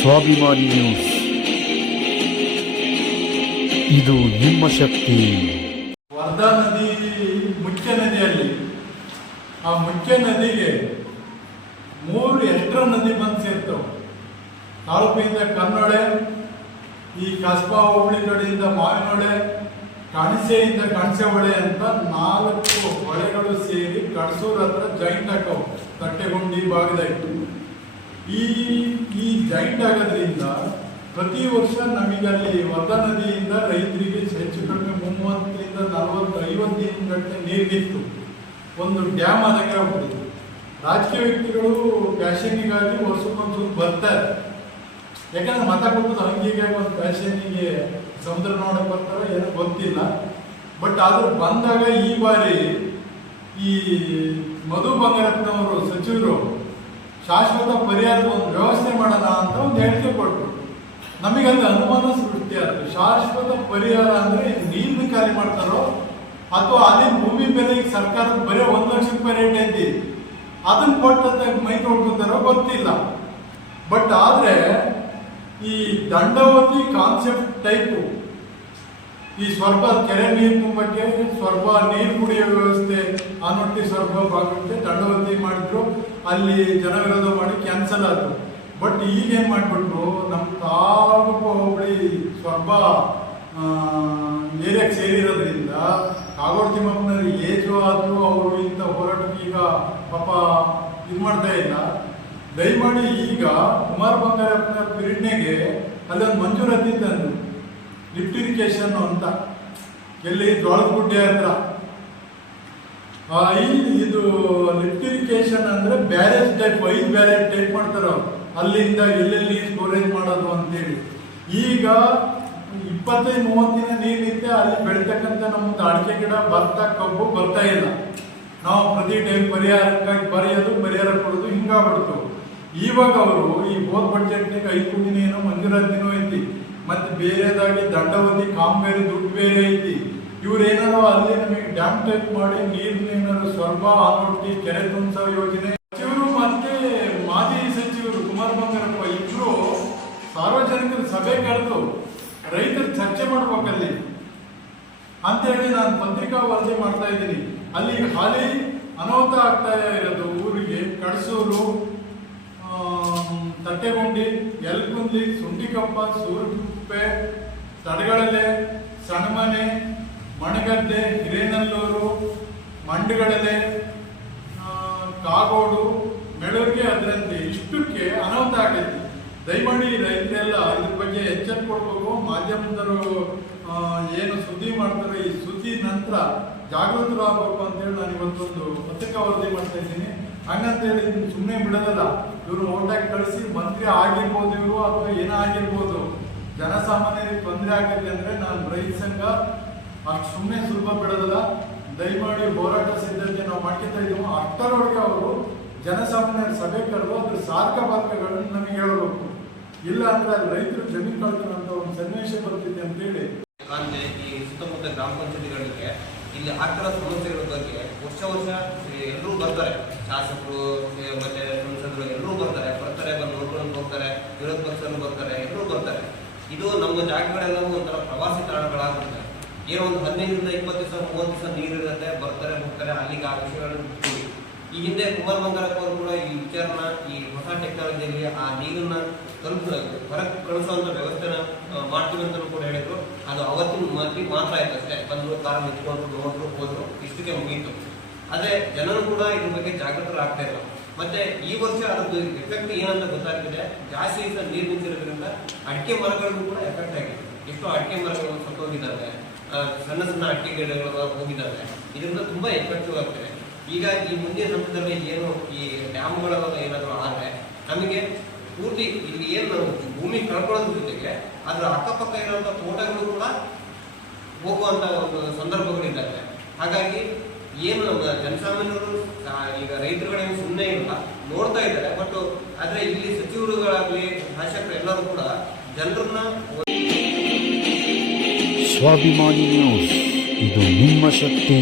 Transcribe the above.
ಸ್ವಾಭಿಮಾನಿ ನ್ಯೂಸ್, ಇದು ನಿಮ್ಮ ಶಕ್ತಿ. ವರ್ಧಾ ನದಿ ಮುಖ್ಯ ನದಿಯಲ್ಲಿ ಆ ಮುಖ್ಯ ನದಿಗೆ 3 ಎಕ್ಸ್ಟ್ರಾ ನದಿ ಬಂದು ಸೇರ್ತವೆ. ತಾಲೂಕಿನಿಂದ ಕನ್ನೊಳೆ, ಈ ಕಸ್ಬಾ ಹೋಬಳಿ ಕಡೆಯಿಂದ ಮಾವಿನೊಳೆ, ಕಣಸೆಯಿಂದ ಕಣಸೆ ಹೊಳೆ ಅಂತ 4 ಹೊಳೆಗಳು ಸೇರಿ ಕಡಸೂರು ಹತ್ರ ಜಾಯಿಂಟ್ ಹಾಕವು. ತಟ್ಟೆಗುಂಡಿ ಭಾಗದಾಯ್ತು. ಈ ಜಾಯಿಂಟ್ ಆಗೋದ್ರಿಂದ ಪ್ರತಿ ವರ್ಷ ನಮಗಲ್ಲಿ ವರ್ಧಾ ನದಿಯಿಂದ ರೈತರಿಗೆ ಹೆಚ್ಚು ಕಡಿಮೆ 30ರಿಂದ 40-50 ದಿನಗಟ್ಟಲೆ ನೀರಿತ್ತು. ಒಂದು ಡ್ಯಾಮ್ ಆದಂಗೆ ಆಗ್ಬಿಟ್ಟಿದೆ. ರಾಜಕೀಯ ವ್ಯಕ್ತಿಗಳು ಫ್ಯಾಷನ್ನಿಗಾಗಿ ವರ್ಷಕ್ಕೊಂದ್ಸಲ ಬರ್ತಾರೆ. ಯಾಕಂದ್ರೆ ಮತ ಕೊಟ್ಟದ್ದು ಹಂಗಿಗೆ ಒಂದು ಫ್ಯಾಷನ್ನಿಗೆ ಸಮುದ್ರ ನೋಡಕ್ಕೆ ಬರ್ತಾರೆ, ಏನೋ ಗೊತ್ತಿಲ್ಲ. ಬಟ್ ಆದ್ರೂ ಬಂದಾಗ ಈ ಬಾರಿ ಈ ಮಧು ಬಂಗಾರಪ್ಪನವರು ಸಚಿವರು ಶಾಶ್ವತ ಪರಿಹಾರದ ಒಂದು ವ್ಯವಸ್ಥೆ ಮಾಡೋಣ ಅಂತ ಒಂದು ಹೇಳಿಕೆ ಕೊಟ್ಟರು. ನಮಗಂದು ಅನುಮಾನ ಸೃಷ್ಟಿ ಆಯ್ತು. ಶಾಶ್ವತ ಪರಿಹಾರ ಅಂದ್ರೆ ನೀರು ಖಾಲಿ ಮಾಡ್ತಾರೋ ಅಥವಾ ಅದೇ ಭೂಮಿ ಬೆಲೆಗೆ ಸರ್ಕಾರದ ಬರೀ 1 ಲಕ್ಷ ರೂಪಾಯಿ ರೇಟ್ ಐತಿ, ಅದನ್ನ ಕೊಟ್ಟಂತ ಮೈ ತೊಳ್ಕೊತಾರೋ ಗೊತ್ತಿಲ್ಲ. ಬಟ್ ಆದ್ರೆ ಈ ದಂಡವತಿ ಕಾನ್ಸೆಪ್ಟ್ ಟೈಪು, ಈ ಸ್ವರ್ಭ ಕೆರೆ ನೀರು ತುಂಬಕ್ಕೆ, ಸ್ವರ್ಭ ನೀರು ಕುಡಿಯೋ ವ್ಯವಸ್ಥೆ ಆನೊಟ್ಟಿ ಸ್ವರ್ಭ ಭಾಗಕ್ಕೆ ದಂಡವತಿ ಮಾಡಿದ್ರು. ಅಲ್ಲಿ ಜನವಿರೋಧ ಮಾಡಿ ಕ್ಯಾನ್ಸಲ್ ಆದ್ರು. ಬಟ್ ಈಗೇನ್ ಮಾಡ್ಬಿಟ್ರು, ನಮ್ಮ ತಾಲೂಕು ಹೋಬಳಿ ಸ್ವರ್ಭ ಏರಿಯಾಕ್ಕೆ ಸೇರಿರೋದ್ರಿಂದ ಕಾಗೋಡು ತಿಮ್ಮಪ್ಪನವ್ರಿಗೆ ಏಜು ಆದರೂ ಅವರು ಇಂಥ ಹೋರಾಟಕ್ಕೆ ಈಗ ಪಾಪ ಇದು ಮಾಡ್ತಾ ಇಲ್ಲ. ದಯಮಾಡಿ ಈಗ ಕುಮಾರ ಬಂಗಾರಪ್ಪನ ಪಿರಿಡ್ನೆಗೆ ಅಲ್ಲೊಂದು ಮಂಜೂರಾತಿ ತಂದು ಲಿಫ್ಟ್ ಇರಿಗೇಷನ್ ಅಂತ, ಎಲ್ಲಿ ದೊಳಗುಡ್ಡೆ ಹತ್ರ. ಇದು ಲಿಫ್ಟ್ ಇರಿಗೇಷನ್ ಅಂದ್ರೆ ಬ್ಯಾರೇಜ್ ಟೈಪ್, 5 ಬ್ಯಾರೇಜ್ ಟೈಪ್ ಮಾಡ್ತಾರ. ಅಲ್ಲಿಂದ ಎಲ್ಲೆಲ್ಲಿ ಸ್ಟೋರೇಜ್ ಮಾಡೋದು ಅಂತೇಳಿ. ಈಗ 25-30 ದಿನ ನೀರಿದ್ದೆ ಅಲ್ಲಿ ಬೆಳಿತಕ್ಕಂಥ ನಮ್ಮದು ಅಡಿಕೆ ಗಿಡ, ಭತ್ತ, ಕಬ್ಬು ಬರ್ತಾ ಇಲ್ಲ. ನಾವು ಪ್ರತಿ ಟೈಮ್ ಪರಿಹಾರಕ್ಕಾಗಿ ಪರಿಹಾರ ಕೊಡೋದು ಹಿಂಗಾಗ್ಬಿಡ್ತು. ಇವಾಗ ಅವರು ಈ ಹೋದ್ ಬಡ್ಜೆಟ್ನಾಗ 5 ಕೋಟಿ ಏನೋ ಮಂಜೂರಾತಿನೂ ಐತಿ, ಮತ್ತೆ ಬೇರೆದಾಗಿ ದಂಡವತಿ ಕಾಮಗಾರಿ ದುಡ್ಡು ಬೇರೆ ಐತಿ. ಇವ್ರು ಏನಾರು ಅಲ್ಲಿ ನಮಗೆ ಡ್ಯಾಮ್ ಟೈಪ್ ಮಾಡಿ ನೀರಿನ ಏನಾದ್ರು ಸ್ವರ್ಭ ಆನೊಟ್ಟಿ ಕೆರೆ ತುಂಬಿಸೋ ಯೋಜನೆ. ಸಚಿವರು ಮತ್ತೆ ಮಾಜಿ ಸಚಿವರು ಕುಮಾರ ಬಂಗಾರಪ್ಪ ಇಬ್ರು ಸಾರ್ವಜನಿಕರು ಸಭೆ ಕರೆದು ರೈತರು ಚರ್ಚೆ ಮಾಡ್ಬೇಕಲ್ಲಿ ಅಂತೇಳಿ ನಾನು ಪತ್ರಿಕಾ ವರದಿ ಮಾಡ್ತಾ ಇದ್ದೀನಿ. ಅಲ್ಲಿ ಹಾಲಿ ಅನಾಹುತ ಆಗ್ತಾ ಇರೋದು ಊರಿಗೆ ಕಡಸೂರು, ತಟ್ಟೆಗುಂಡಿ, ಯಲ್ಕುಂದಿ, ಸುಂಟಿಕೊಪ್ಪ, ಸೂರುಗುಪ್ಪೆ, ತಡಗಳಲೆ, ಸಣಮನೆ, ಮಣಗದ್ದೆ, ಹಿರೇನಲ್ಲೂರು, ಮಂಡಗಳಲೆ, ಕಾಗೋಡು, ಮೆಳೂರಿಗೆ, ಅದರಂತೆ ಇಷ್ಟಕ್ಕೆ ಅನಾಹುತ ಆಗೈತಿ. ದಯಮಾಡಿ ರೈತರೆಲ್ಲ ಇದ್ರ ಬಗ್ಗೆ ಎಚ್ಚರ ಕೊಡ್ಬೇಕು. ಮಾಧ್ಯಮದವರು ಏನು ಸುದ್ದಿ ಮಾಡ್ತಾರೆ, ಈ ಸುದ್ದಿ ನಂತರ ಜಾಗೃತರಾಗಬೇಕು ಅಂತೇಳಿ ನಾನು ಇವತ್ತೊಂದು ಪತ್ರಿಕಾ ವರದಿ ಮಾಡ್ತಾ ಇದ್ದೀನಿ. ಹಂಗಂತೇಳಿ ಸುಮ್ಮನೆ ಬಿಡೋದಲ್ಲ. ಇವರು ಓಟಾಗಿ ಕಳಿಸಿ ಮಂತ್ರಿ ಆಗಿರ್ಬೋದು ಇವರು, ಅಥವಾ ಏನೋ ಆಗಿರ್ಬೋದು, ಜನಸಾಮಾನ್ಯರಿಗೆ ತೊಂದರೆ ಆಗುತ್ತೆ ಅಂದ್ರೆ ನಾನು ರೈತ ಸಂಘ ಅಷ್ಟು ಸುಮ್ಮನೆ ಸುಲಭ ಬಿಡೋದಲ್ಲ. ದಯಮಾಡಿ ಹೋರಾಟ ಸಿದ್ಧತೆ ನಾವು ಮಾಡ್ಕೊತಾ ಇದ್ದೀವಿ. ಅಷ್ಟರೊಳಗೆ ಅವರು ಜನಸಾಮಾನ್ಯರ ಸಭೆ ಕರೆದು ಅದ್ರ ಸಾರ್ಕ ಬಾರ್ಕಗಳನ್ನು ನಮಗೆ ಹೇಳಬೇಕು. ಇಲ್ಲ ಅಂದ್ರೆ ಅಲ್ಲಿ ರೈತರು ಜಮೀನು ಕಳ್ತಾರಂತ ಒಂದು ಸನ್ನಿವೇಶ ಬರ್ತಿದೆ ಅಂತೇಳಿ ಈ ಸುತ್ತಮುತ್ತ ಗ್ರಾಮ ಪಂಚಾಯತಿಗಳಿಗೆ ಇಲ್ಲಿ ಆಗ್ತಿರೋ ಸಮಸ್ಯೆಗಳ ಬಗ್ಗೆ ವರ್ಷ ಎಲ್ಲರೂ ಬರ್ತಾರೆ. ಶಾಸಕರು ಮತ್ತೆ ಸಂಸದರು ಎಲ್ಲರೂ ಬರ್ತಾರೆ, ಬಂದು ನೋಡ್ಕೊಂಡು ಹೋಗ್ತಾರೆ. ವಿರೋಧ ಪಕ್ಷರು ಬರ್ತಾರೆ, ಎಲ್ಲರೂ ಬರ್ತಾರೆ. ಇದು ನಮ್ಮ ಜಾಗಗಳೆಲ್ಲವೂ ಒಂಥರ ಪ್ರವಾಸಿ ತಾಣಗಳಾಗುತ್ತೆ. ಏನೋ ಒಂದು 15ರಿಂದ 20 ದಿವಸ 30 ದಿವಸ ನೀರು ಇರುತ್ತೆ, ಬರ್ತಾರೆ ಹೋಗ್ತಾರೆ. ಅಲ್ಲಿಗೆ ಆ ವಿಷಯಗಳನ್ನು ಬಿಡ್ತೀವಿ. ಈ ಹಿಂದೆ ಕುಮಾರ ಬಂಗಾರಪ್ಪ ಅವರು ಕೂಡ ಈ ವಿಚಾರನ, ಈ ಹೊಸ ಟೆಕ್ನಾಲಜಿಯಲ್ಲಿ ಆ ನೀರನ್ನ ಹೊರಗೆ ಕಳಿಸುವಂತ ವ್ಯವಸ್ಥೆನ ಮಾಡ್ತೀವಿ ಅಂತ ಕೂಡ ಹೇಳಿದ್ರು. ಅದು ಅವತ್ತಿನ ಮಾತ್ರ ಆಯ್ತು ಅಷ್ಟೇ. ಬಂದ್ರು, ಕಾರ್ ನಿಂತ್ಕೊಂಡು ನೋಡ್ರು, ಹೋದ್ರು, ಇಷ್ಟಕ್ಕೆ ಮುಗೀತು. ಆದ್ರೆ ಜನರು ಕೂಡ ಇದ್ರ ಬಗ್ಗೆ ಜಾಗೃತರಾಗ್ತಾ ಇಲ್ಲ. ಮತ್ತೆ ಈ ವರ್ಷ ಅದ್ರದ್ದು ಎಫೆಕ್ಟ್ ಏನಂತ ಗೊತ್ತಾಗ್ತಿದೆ. ಜಾಸ್ತಿ ನೀರು ನಿಂತಿರೋದ್ರಿಂದ ಅಡಿಕೆ ಮರಗಳಿಗೂ ಕೂಡ ಎಫೆಕ್ಟ್ ಆಗಿದೆ. ಎಷ್ಟೋ ಅಡಿಕೆ ಮರಗಳು ಸತ್ತೋಗಿದ್ದಾವೆ, ಸಣ್ಣ ಅಡಿಕೆ ಗಿಡಗಳು ಹೋಗಿದ್ದಾವೆ. ಇದರಿಂದ ತುಂಬಾ ಎಫೆಕ್ಟಿವ್ ಆಗ್ತದೆ. ಈಗ ಈ ಮುಂದಿನ ಹಂತದಲ್ಲಿ ಏನು ಈ ಡ್ಯಾಮ್ಗಳೆಲ್ಲ ಏನಾದ್ರು ಆದ್ರೆ ನಮಗೆ ಪೂರ್ತಿ ಇಲ್ಲಿ ಏನು ಭೂಮಿ ಕಳ್ಕೊಳ್ಳೋದ್ರ ಜೊತೆಗೆ ಅದ್ರ ಅಕ್ಕಪಕ್ಕ ಇರುವಂತಹ ತೋಟಗಳು ಕೂಡ ಹೋಗುವಂತ ಒಂದು ಸಂದರ್ಭಗಳಿದ್ದಾವೆ. ಹಾಗಾಗಿ ಏನು ನಮ್ಮ ಜನಸಾಮಾನ್ಯರು ಈಗ ರೈತರುಗಳೇನು ಸುಮ್ಮನೆ ಇಲ್ಲ, ನೋಡ್ತಾ ಇದ್ದಾರೆ. ಬಟ್ ಆದ್ರೆ ಇಲ್ಲಿ ಸಚಿವರುಗಳಾಗ್ಲಿ, ಶಾಸಕರು ಎಲ್ಲರೂ ಕೂಡ ಜನರನ್ನ. ಸ್ವಾಭಿಮಾನಿ ನ್ಯೂಸ್, ಇದು ನಿಮ್ಮ ಶಕ್ತಿ.